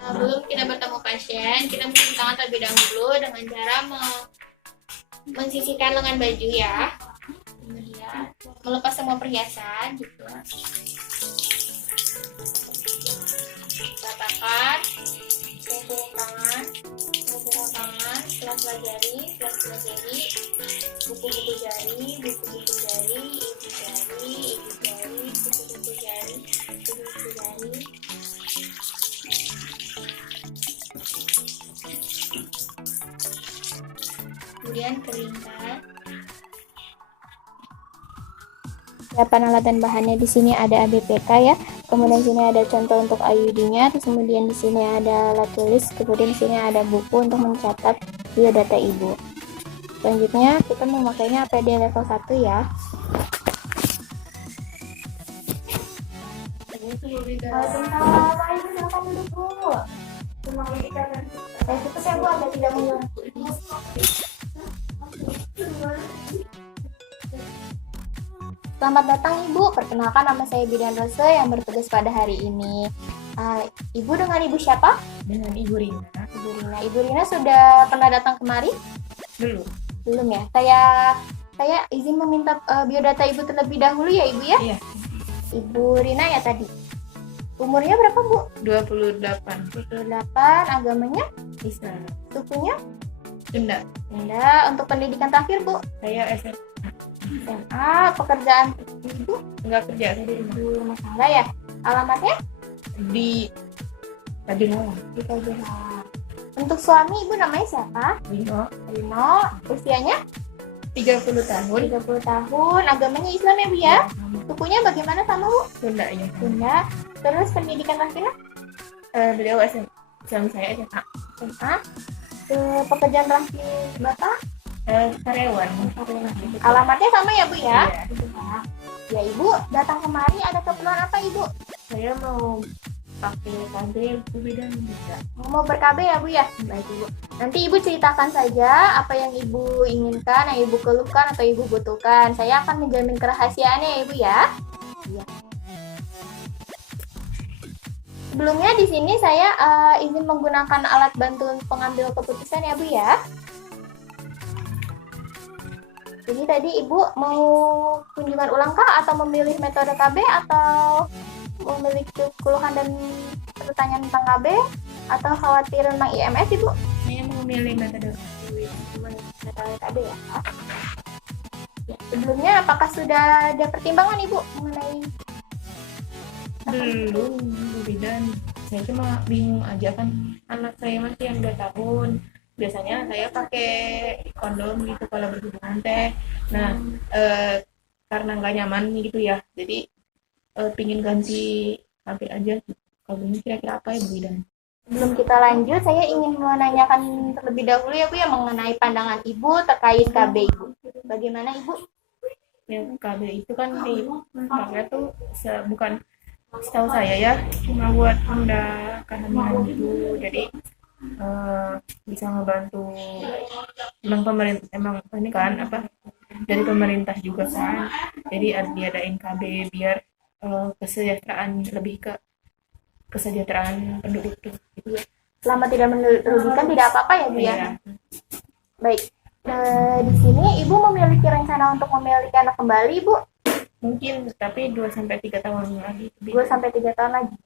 Sebelum kita bertemu pasien, kita mencuci tangan terlebih dahulu dengan cara mensisihkan lengan baju ya. Kemudian melepas semua perhiasan gitu. Ratakan punggung tangan, sela-sela jari, buku-buku jari, ibu jari, buku-buku jari. Kemudian keringkan. Siapkan alat dan bahannya. Di sini ada ABPK ya. Kemudian di sini ada contoh untuk IUD-nya. Terus kemudian di sini ada alat tulis. Kemudian di sini ada buku untuk mencatat biodata ibu. Selanjutnya kita memakainya APD level 1 ya. Waalaikumsalam. Ayo silakan duduk Bu. Saya tutup ya Bu agar tidak mengganggu. Selamat datang Ibu, perkenalkan nama saya Bidan Rose yang bertugas pada hari ini. Ibu dengan Ibu siapa? Dengan Ibu Rina. Ibu Rina sudah pernah datang kemari? Belum ya. Saya izin meminta biodata Ibu terlebih dahulu ya Ibu ya? Iya. Ibu Rina ya tadi. Umurnya berapa Bu? 28. 28, agamanya? Islam. Sukunya? Sunda. Sunda. Untuk pendidikan terakhir Bu? Saya SMA. Pekerjaan Ibu? nggak kerja, saya di rumah. Di rumah tangga ya. Alamatnya? Di Kadinawa. Di Kadinawa. Untuk suami Ibu namanya siapa? Rino. Usianya? 30 tahun. 30 tahun. Agamanya Islam ya Bu ya? Sukunya bagaimana sama Bu? Sunda ya. Sunda. Terus pendidikan terakhirnya? Beliau SMA. Suami saya SMA. SMA. Pekerjaan terakhir Bapak? Karyawan. Alamatnya sama ya Bu ya? Iya. Ya Ibu datang kemari ada keperluan apa Ibu? Saya mau pakai KB bidan bisa. Mau ber-KB ya Bu ya? Baik Ibu. Nanti Ibu ceritakan saja apa yang Ibu inginkan, yang Ibu keluhkan atau Ibu butuhkan. Saya akan menjamin kerahasiaannya ya Ibu ya. Iya. Sebelumnya di sini saya izin menggunakan alat bantu pengambil keputusan ya Bu ya. Jadi tadi Ibu mau kunjungan ulang kah atau memilih metode KB atau memiliki keluhan dan pertanyaan tentang KB atau khawatir tentang IMS Ibu? Saya mau memilih metode KB ya. Sebelumnya apakah sudah ada pertimbangan Ibu mengenai belum bidan? Saya cuma bingung aja kan, anak saya masih yang 2 tahun. Biasanya saya pakai kondom gitu kalau berhubungan teh. Nah, karena nggak nyaman gitu ya, jadi pingin ganti KB aja. Kalau ini kira-kira apa ya Bu Bidan? Sebelum kita lanjut, saya ingin menanyakan terlebih dahulu ya Bu ya mengenai pandangan Ibu terkait KB Ibu. Bagaimana Ibu? Ya, KB itu kan dipakai tuh bukan, setahu saya ya, cuma buat tanda kehamilan gitu. Jadi bisa ngebantu. Emang pemerintah, emang ini kan apa, dari pemerintah juga kan, jadi diadain KB biar kesejahteraan, lebih ke kesejahteraan penduduk tuh gitu ya. Selama tidak merugikan tidak apa-apa ya Bu ya. Iya. Baik. Di sini Ibu memiliki rencana untuk memiliki anak kembali Bu? Mungkin, tapi 2-3 tahun lagi. 2-3 tahun lagi.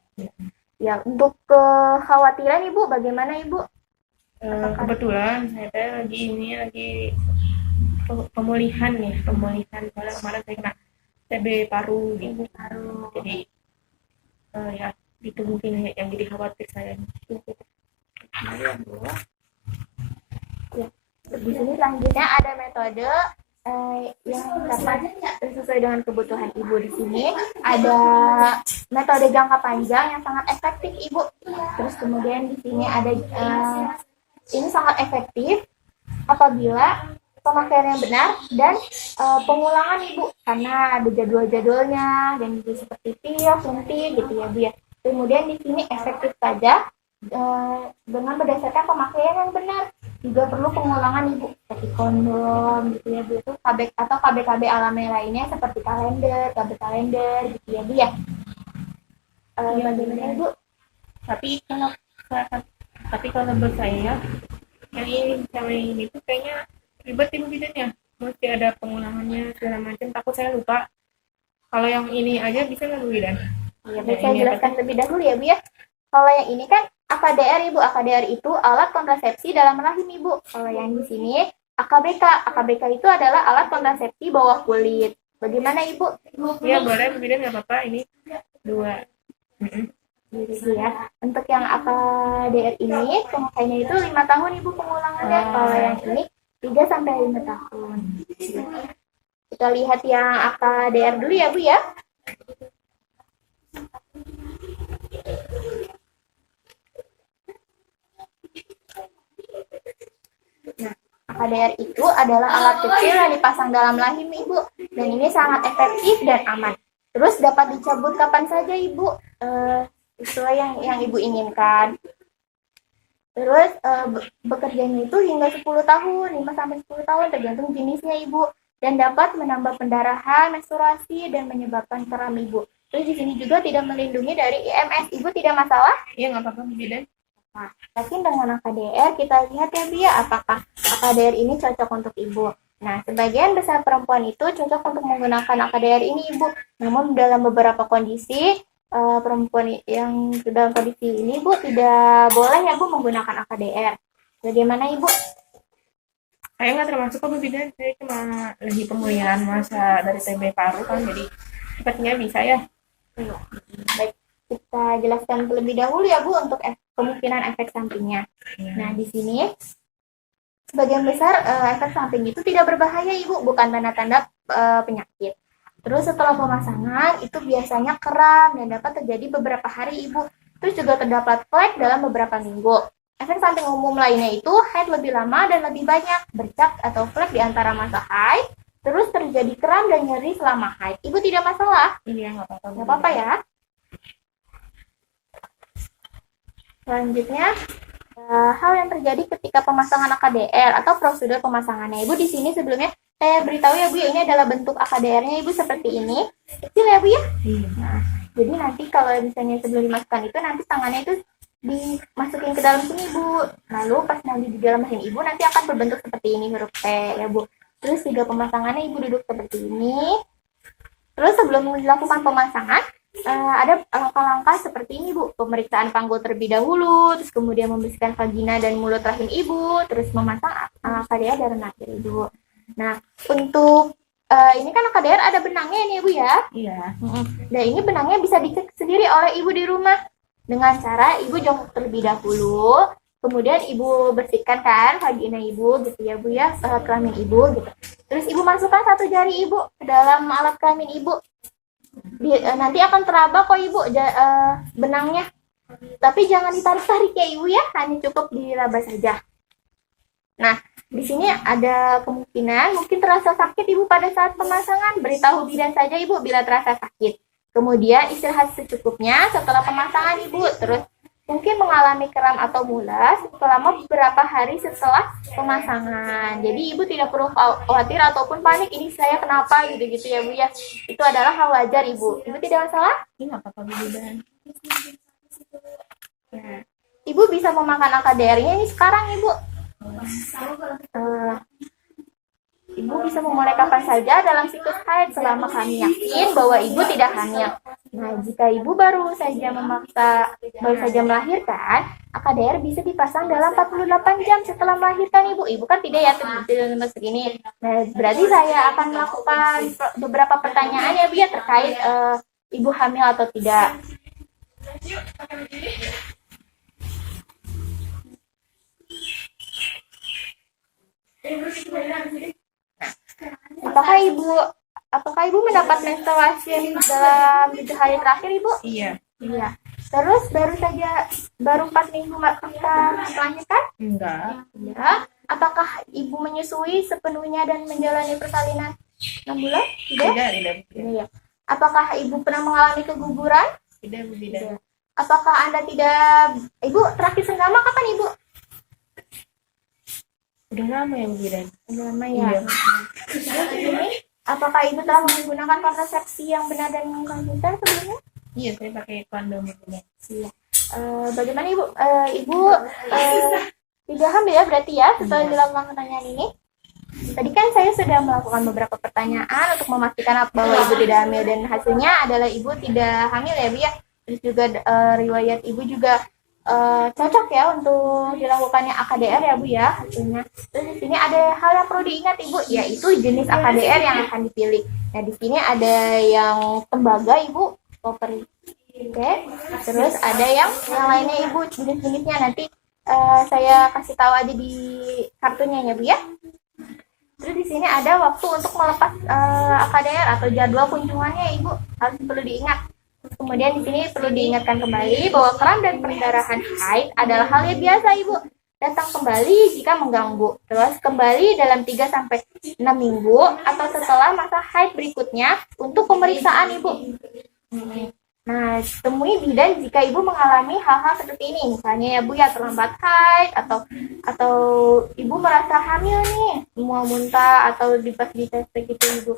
Ya, untuk kekhawatiran Ibu bagaimana Ibu? Kebetulan saya lagi pemulihan nih, karena kemarin saya kena TB paru gitu. Jadi ya itu mungkin yang jadi khawatir saya. Ya. Di sini selanjutnya ada metode yang dapat sesuai dengan kebutuhan Ibu. Di sini ada metode jangka panjang yang sangat efektif Ibu. Terus kemudian di sini ada ini sangat efektif apabila pemakaian yang benar dan pengulangan Ibu, karena ada jadwal-jadwalnya dan juga seperti pil, suntik gitu ya Bu ya. Kemudian di sini efektif saja dengan berdasarkan pemakaian yang benar. Juga perlu pengulangan Ibu, seperti kondom gitu ya Bu, itu KB atau KB alami lainnya seperti kalender, KB kalender gitu ya Bu ya. Bagaimana Ibu? Tapi kalau Tapi kalau menurut saya yang ini sama yang ini tuh kayaknya ribet ibu bidannya, mesti ada pengulangannya segala macam, takut saya lupa. Kalau yang ini aja bisa nggak Bu Bidan? Ya, baik, saya jelaskan lebih dahulu ya Bu ya. Kalau yang ini kan AKDR Ibu, AKDR itu alat kontrasepsi dalam rahim Ibu. Kalau yang di sini AKBK, AKBK itu adalah alat kontrasepsi bawah kulit. Bagaimana Ibu? Iya boleh Bu Bidan, nggak apa-apa, ini dua. Gitu ya. Untuk yang AKDR ini pemakaiannya itu 5 tahun Ibu pengulangannya. Kalau yang ini 3 sampai 5 tahun. Kita lihat yang AKDR dulu ya Bu ya. Nah, AKDR itu adalah alat kecil yang dipasang dalam rahim Ibu. Dan ini sangat efektif dan aman. Terus dapat dicabut kapan saja Ibu, sesuai yang Ibu inginkan. Terus bekerjanya itu hingga 10 tahun, 5 sampai 10 tahun tergantung jenisnya Ibu. Dan dapat menambah pendarahan, menstruasi, dan menyebabkan kram Ibu. Terus di sini juga tidak melindungi dari IMS. Ibu tidak masalah? Iya nggak apa-apa Bu Bidan. Nah, tapi dengan AKDR kita lihat ya Bu ya, apakah AKDR ini cocok untuk Ibu. Nah, sebagian besar perempuan itu cocok untuk menggunakan AKDR ini Ibu. Namun dalam beberapa kondisi, perempuan yang dalam kondisi ini Bu tidak boleh ya Bu menggunakan AKDR. Bagaimana Ibu? Saya nggak termasuk kok Bu Bidan, saya cuma lagi pemulihan masa dari TB paru kan, jadi sepertinya bisa ya. Baik, kita jelaskan terlebih dahulu ya Bu untuk kemungkinan efek sampingnya. Nah, di sini sebagian besar efek samping itu tidak berbahaya Ibu, bukan tanda-tanda penyakit. Terus setelah pemasangan itu biasanya kram dan dapat terjadi beberapa hari Ibu. Terus juga terdapat flek dalam beberapa minggu. Efek samping umum lainnya itu haid lebih lama dan lebih banyak, bercak atau flek di antara masa haid, terus terjadi kram dan nyeri selama haid. Ibu tidak masalah? Iya nggak apa-apa. Nggak apa-apa ya. Selanjutnya, hal yang terjadi ketika pemasangan AKDR atau prosedur pemasangannya. Ibu di sini sebelumnya saya beritahu ya Bu ya, ini adalah bentuk AKDR-nya Ibu seperti ini. Kecil ya Bu ya? Nah, jadi nanti kalau misalnya sebelum dimasukkan itu nanti tangannya itu dimasukin ke dalam sini Bu. Lalu pas nanti di dalam mesin Ibu nanti akan berbentuk seperti ini huruf T ya Bu. Terus juga pemasangannya Ibu duduk seperti ini. Terus sebelum dilakukan pemasangan ada langkah-langkah seperti ini Bu. Pemeriksaan panggul terlebih dahulu, terus kemudian membersihkan vagina dan mulut rahim Ibu, terus memasang AKDR dalam nakir Ibu. Nah, untuk ini kan AKDR ada benangnya ini Ibu ya. Iya. Dan ini benangnya bisa dicek sendiri oleh Ibu di rumah. Dengan cara Ibu jongkok terlebih dahulu, kemudian Ibu bersihkan kan vagina Ibu gitu ya Bu ya, alat kelamin Ibu gitu. Terus Ibu masukkan satu jari Ibu ke dalam alat kelamin Ibu. Nanti akan teraba kok Ibu benangnya. Tapi jangan ditarik-tarik ya Ibu ya, hanya cukup diraba saja. Nah, di sini ada kemungkinan mungkin terasa sakit Ibu pada saat pemasangan. Beritahu bidan saja Ibu bila terasa sakit. Kemudian istirahat secukupnya setelah pemasangan Ibu. Terus mungkin mengalami kram atau mulas selama beberapa hari setelah pemasangan. Jadi Ibu tidak perlu khawatir ataupun panik, ini saya kenapa gitu-gitu ya Bu ya. Itu adalah hal wajar Ibu. Ibu tidak masalah? Ini nggak apa-apa Bu Bidan. Nah, Ibu bisa memakan AKDR-nya ini sekarang Ibu. Ibu bisa memulai kapan saja dalam siklus haid selama kami yakin bahwa Ibu tidak hamil. Nah, jika Ibu baru saja melahirkan, AKDR bisa dipasang dalam 48 jam setelah melahirkan Ibu. Ibu kan tidak ya segini. Nah, berarti saya akan melakukan beberapa pertanyaan ya Bu ya terkait Ibu hamil atau tidak. Apakah Ibu mendapat menstruasi dalam 7 hari terakhir Ibu? Iya. Iya. Terus baru 4 minggu pasca melahirkan? Enggak. Ya. Apakah Ibu menyusui sepenuhnya dan menjalani persalinan 6 bulan? Tidak. Iya. Apakah Ibu pernah mengalami keguguran? Tidak Bu Bidan. Apakah Anda tidak? Ibu terakhir senggama kapan Ibu? Udah lama ya Bu Bidan. Udah lama ya. Iya. Terus ini, apakah Ibu telah menggunakan kontrasepsi yang benar dan konsisten sebelumnya? Iya, saya pakai kondom Bu Bidan. Iya. Bagaimana Ibu? Ibu tidak hamil ya berarti ya setelah dilakukan pertanyaan ini? Tadi kan saya sudah melakukan beberapa pertanyaan untuk memastikan bahwa Ibu tidak hamil dan hasilnya adalah Ibu tidak hamil ya Bu ya. Terus juga riwayat Ibu juga cocok ya untuk dilakukannya AKDR ya Bu ya hasilnya. Terus di sini ada hal yang perlu diingat Ibu, yaitu jenis AKDR yang akan dipilih. Nah di sini ada yang tembaga Ibu, koper. Oke. Terus ada yang lainnya Ibu, jenis-jenisnya nanti saya kasih tahu aja di kartunya ya Bu ya. Terus di sini ada waktu untuk melepas AKDR atau jadwal kunjungannya Ibu, harus perlu diingat. Kemudian di sini perlu diingatkan kembali bahwa kram dan perdarahan haid adalah hal yang biasa Ibu. Datang kembali jika mengganggu. Terus kembali dalam 3 sampai 6 minggu atau setelah masa haid berikutnya untuk pemeriksaan Ibu. Nah, temui bidan jika Ibu mengalami hal-hal seperti ini. Misalnya ya Bu ya terlambat haid atau Ibu merasa hamil nih, mau muntah atau pas dites gitu Ibu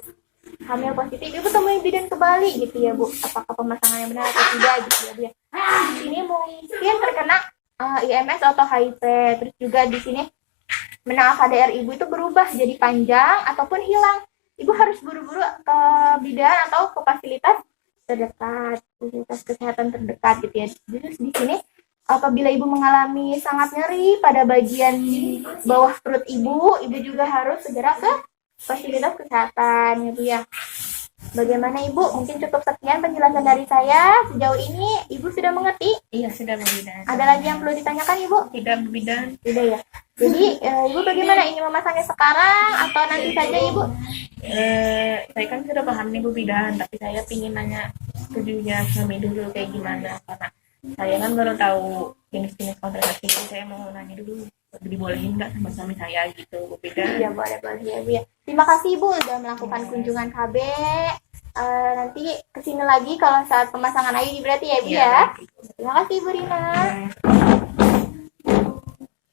hamil positif, Ibu temui bidan kembali gitu ya Bu. Apakah pemasangannya benar atau tidak gitu ya Bu ya. Di sini mungkin terkena IMS atau HIV. Terus juga di sini benang AKDR Ibu itu berubah jadi panjang ataupun hilang. Ibu harus buru-buru ke bidan atau ke fasilitas terdekat, fasilitas kesehatan terdekat gitu ya. Terus di sini apabila Ibu mengalami sangat nyeri pada bagian bawah perut Ibu juga harus segera ke fasilitas kesehatan ya Bu ya. Bagaimana Ibu? Mungkin cukup sekian penjelasan dari saya. Sejauh ini Ibu sudah mengerti? Iya, sudah Bu Bidan. Ada lagi yang perlu ditanyakan Ibu? Tidak Bu Bidan. Tidak ya. Jadi Ibu bagaimana, ingin memasangnya sekarang atau nanti saja Ibu? Saya kan sudah paham nih Bu Bidan, tapi saya ingin nanya tujuannya suami dulu kayak gimana, karena saya kan baru tahu jenis-jenis kontrasepsi. Saya mau nanya dulu, dibolehin nggak sama suami saya gitu Bu Bidan? Iya boleh ya Bu ya. Terima kasih Ibu sudah melakukan kunjungan KB. Nanti kesini lagi kalau saat pemasangan ID berarti ya Bu ya. Terima kasih Bu Rina.